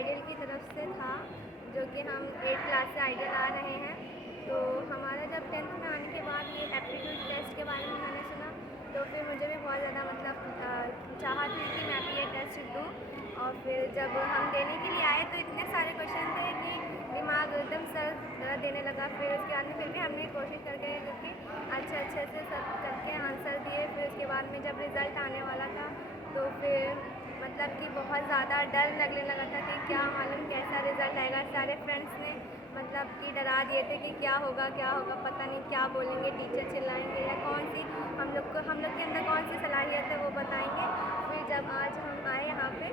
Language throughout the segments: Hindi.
आइडियल की तरफ से था, जो कि हम 8th क्लास से आइडियल आ रहे हैं। तो हमारा जब 10th में आने के बाद ये एप्टीट्यूड टेस्ट के बारे में मैंने सुना, तो फिर मुझे भी बहुत ज़्यादा चाहत हुई कि मैं भी ये टेस्ट दूँ। और फिर जब हम देने के लिए आए तो इतने सारे क्वेश्चन थे कि दिमाग एकदम सर देने लगा। फिर उसके बाद में फिर भी हमने कोशिश करके क्योंकि अच्छे से सब करके आंसर दिए। फिर उसके बाद में जब रिज़ल्ट आने वाला था तो फिर मतलब कि बहुत ज़्यादा डर लगने लगा था कि क्या मालूम कैसा रिज़ल्ट आएगा। सारे फ्रेंड्स ने मतलब कि डरा दिए थे कि क्या होगा पता नहीं क्या बोलेंगे, टीचर चिल्लाएंगे या कौन सी हम लोग के अंदर कौन सी सलाहियत है वो बताएंगे। फिर जब आज हम आए यहाँ पे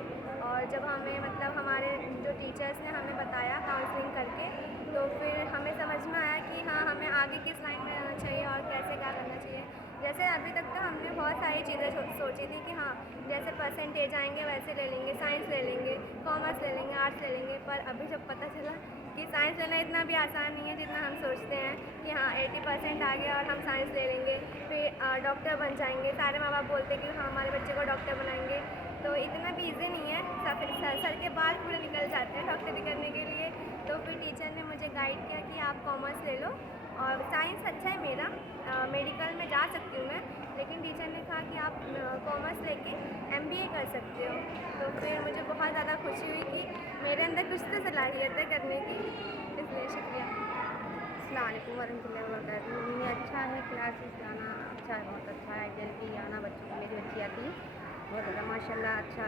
और जब हमें मतलब हमारे जो टीचर्स ने हमें बताया काउंसलिंग करके, तो फिर हमें समझ में आया कि हाँ, हमें आगे किस लाइन में जाना चाहिए और कैसे क्या करना चाहिए। जैसे अभी तक तो हमने बहुत सारी चीज़ें सोची थी कि हाँ, जैसे परसेंटेज आएंगे वैसे ले लेंगे, साइंस ले लेंगे, कॉमर्स ले लेंगे, आर्ट्स ले लेंगे। पर अभी जब पता चला कि साइंस लेना इतना भी आसान नहीं है जितना हम सोचते हैं कि हाँ 80% आ गया और हम साइंस ले लेंगे, फिर डॉक्टर बन जाएंगे। सारे माँ बाप बोलते हैं कि हाँ हमारे बच्चे को डॉक्टर बनाएंगे, तो इतना भी ईजी नहीं है। सर के बाल पूरे निकल जाते हैं डॉक्टरी करने के लिए। तो फिर टीचर ने मुझे गाइड किया कि आप कॉमर्स ले लो और साइंस अच्छा है मेरा, मेडिकल में जा सकती हूँ मैं, लेकिन टीचर ने कहा कि आप कॉमर्स लेके MBA कर सकते हो। तो फिर मुझे बहुत ज़्यादा खुशी हुई कि मेरे अंदर कुछ तो सलाहियत है करने की, इसलिए शुक्रिया। अस्सलाम वालेकुम वरहमतुल्लाहि वबरकातुहू। नहीं, अच्छा है, क्लासेस जाना अच्छा है, बहुत अच्छा है। आइडियल भी आना बच्चों को, मेरी बच्ची आती है बहुत ज़्यादा माशाल्लाह। अच्छा,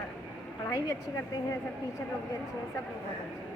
पढ़ाई भी अच्छी करते हैं सब, टीचर लोग भी अच्छे हैं, सब बहुत अच्छे हैं।